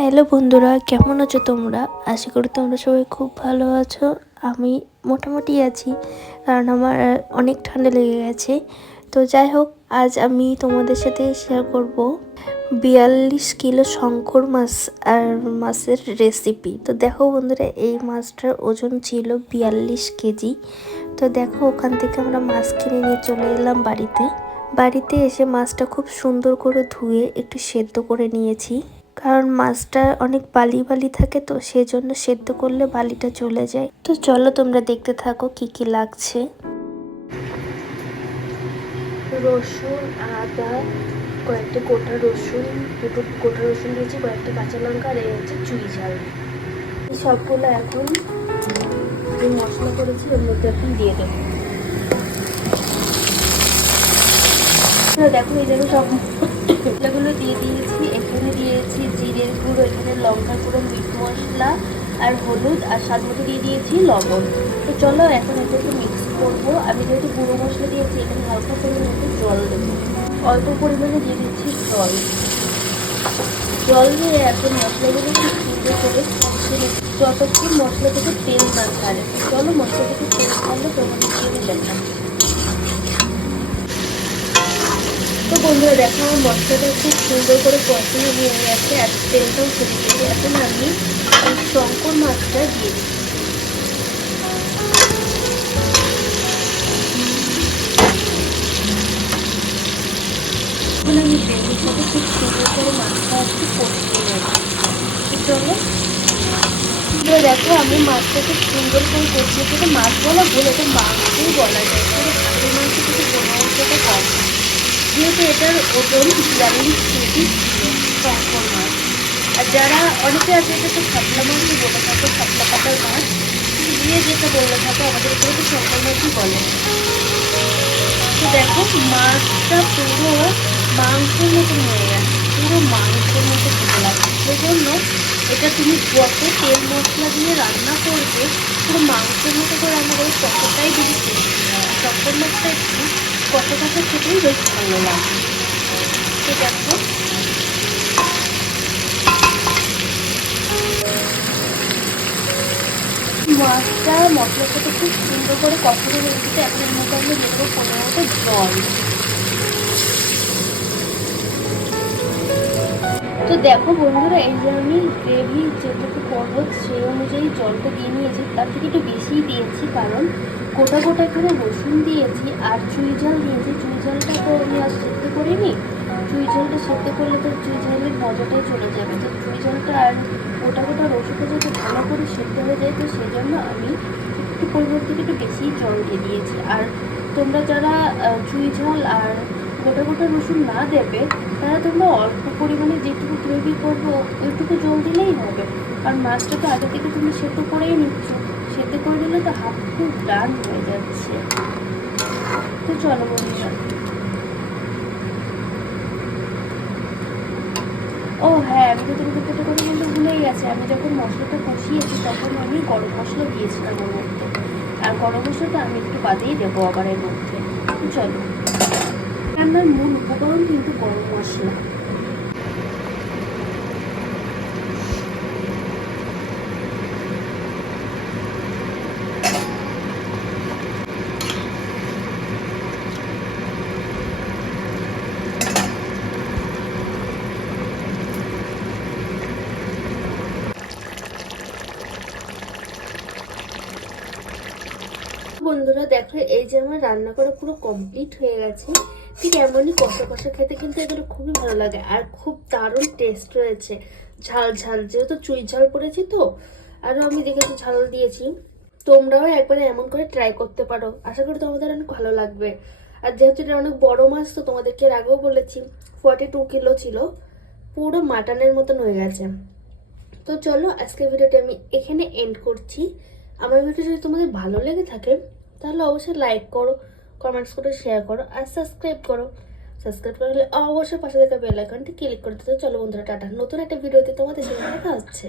Hello বন্ধুরা, কেমন আছো তোমরা? আশা করি তোমরা সবাই খুব ভালো আছো। আমি মোটামুটি আছি, কারণ আমার অনেক ঠান্ডা লেগে গেছে। তো যাই হোক, আজ আমি তোমাদের সাথে শেয়ার করব 42 কিলো শঙ্কর মাছ আর মাছের রেসিপি। তো দেখো বন্ধুরা, এই মাছটার ওজন ছিল 42 কেজি। তো দেখো, ওখান থেকে আমরা মাছ কিনে নিয়ে চলে এলাম বাড়িতে এসে মাছটা খুব সুন্দর করে ধুয়ে একটু সেদ্ধ করে নিয়েছি, কারণ মাছটা অনেক বালি বালি থাকে, তো সেজন্য সেদ্ধ করলে বালিটা চলে যায়। তো চলো তোমরা দেখতে থাকো কি কি লাগছে। রসুন, আদা, কয়েকটা গোটা রসুন, দুটো গোটা রসুন দিয়েছি, কয়েকটা কাঁচা লঙ্কা, আর এই হচ্ছে চুই ঝাল। এই সবগুলো এখন যে মশলা করেছি ওর মধ্যে এখন দিয়ে দেবো। দেখো, এই জায়গায় সব মশলাগুলো দিয়ে দিয়েছি। এখানে দিয়েছি জিরের গুঁড়ো, এখানে লঙ্কা গুঁড়ো, মিট মশলা আর হলুদ, আর স্বাদ মতো দিয়ে দিয়েছি লবণ। তো চলো এখন এটাকে মিক্স করবো। আমি যেহেতু গুঁড়ো মশলা দিয়েছি, এখানে হালকা পরিমাণে একটু জল দেবো। অল্প পরিমাণে দিয়ে দিচ্ছি জল দিয়ে এখন মশলাগুলো খুব সুন্দর করে যতক্ষণ মশলা থেকে তেল না ছাড়ে। চলো মশলা থেকে তেল ছাড়লে তোমাদের দিয়ে দেখাচ্ছি। তো বন্ধুরা দেখো, আমার মশলাটা খুব সুন্দর করে কষানো হয়ে গেছে, আর তেলটাও ছেড়ে দিয়েছে। এখন আমি শঙ্কর মাছটা দিয়ে দিচ্ছি। এখন আমি গ্রেভির সাথে খুব সুন্দর করে মাছটা একটু কষিয়ে নেব। চলো দেখো, আমি মাছটা খুব সুন্দর করে কষিয়ে থেকে মাছ বলা বলে তো মাছই বলা যায়, তবে খালি মাছটা থেকে কোনো অংশটা কম, যেহেতু এটার ওজন 42 কেজি ছিল শঙ্কর মাছ। আর যারা অনেকে আছে এটাকে শাপলা মাছই বলে থাকে, শাপলা পাতার মাছ, দিয়ে যেটা বললে থাকে, আমাদের এখানে তো শঙ্কর মাছই বলে। তো দেখো, মাছটা পুরো মাংসের মতন হয়ে গেছে, পুরো মাংসের মতো খেতে লাগছে। সেজন্য এটা তুমি যত তেল মশলা দিয়ে রান্না করবে, পুরো মাংসের মতো করে রান্না করবে, ততটাই বেশি টেস্টি হয়। আর শঙ্কর মাছটা একটু কষা কষা খেতেই বেশ ভালো লাগে। তো দেখো, মাছটা মশলার সাথে খুব সুন্দর করে কষানো হয়ে গেছে। এখন এর মধ্যে আমি দেবো 15টা জল। তো দেখো বন্ধুরা, এই যে আমি গ্রেভি যেটুকু করবো সেই অনুযায়ী জলটা দিয়ে নিয়েছি, তার থেকে একটু বেশিই দিয়েছি, কারণ গোটা গোটা এখানে রসুন দিয়েছি আর চুই ঝাল দিয়েছি। চুই ঝালটা তো আমি আর সেদ্ধ করিনি, চুই ঝালটা সেদ্ধ করলে তো চুই ঝালের মজাটাই চলে যাবে। তো চুই ঝালটা আর গোটা গোটা রসুনটা যাতে ভালো করে সেদ্ধ হয়ে যায়, তো সেজন্য আমি একটু পরিমাণ থেকে একটু বেশিই জল দিয়ে দিয়েছি। আর তোমরা যারা চুই ঝাল আর গোটা গোটা রসুন না দেবে, তারা তোমরা অল্প পরিমাণে যেটুকু গ্রেভি করবো ওইটুকু জল দিলেই হবে। কারণ মাছটা তো আগে থেকে তুমি সেদ্ধ করেই নিচ্ছ, সেদ্ধ করে দিলে তো হাফ খুব ডান হয়ে যাচ্ছে। তো চলো বন্ধুরা, ও হ্যাঁ, আমি তো তোমাকে একটা কথা বলতে ভুলেই গেছি। আমি যখন মশলাটা কষিয়েছি তখন আমি গরম মশলা দিয়েছিলাম ওর মধ্যে, আর গরম মশলাটা আমি একটু বাদেই দেবো আবার এর মধ্যে। তো চলো, রান্নার মূল উপকরণ কিন্তু গরম মশলা। বন্ধুরা দেখো, এই যে আমার রান্না করে পুরো কমপ্লিট হয়ে গেছে। ঠিক এমনই কষা কষা খেতে কিন্তু এগুলো খুবই ভালো লাগে, আর খুব দারুণ টেস্ট রয়েছে। ঝাল ঝাল, যেহেতু চুই ঝাল পড়েছি, তো আরও আমি দেখেছি ঝাল দিয়েছি। তোমরাও একবারে এমন করে ট্রাই করতে পারো, আশা করি তোমাদের অনেক ভালো লাগবে। আর যেহেতু এটা অনেক বড় মাছ, তো তোমাদেরকে এর আগেও বলেছি 42 কিলো ছিল, পুরো মাটনের মতন হয়ে গেছে। তো চলো, আজকের ভিডিওটা আমি এখানে এন্ড করছি। আমার ভিডিও যদি তোমাদের ভালো লেগে থাকে, তাহলে অবশ্যই লাইক করো, কমেন্টস করো, শেয়ার করো, আর সাবস্ক্রাইব করো। সাবস্ক্রাইব করলে অবশ্যই পাশে থাকা বেল আইকনটি ক্লিক করে দিতে। চলো বন্ধুরা, টাটা। নতুন একটা ভিডিওতে তোমাদের সাথে দেখা হচ্ছে।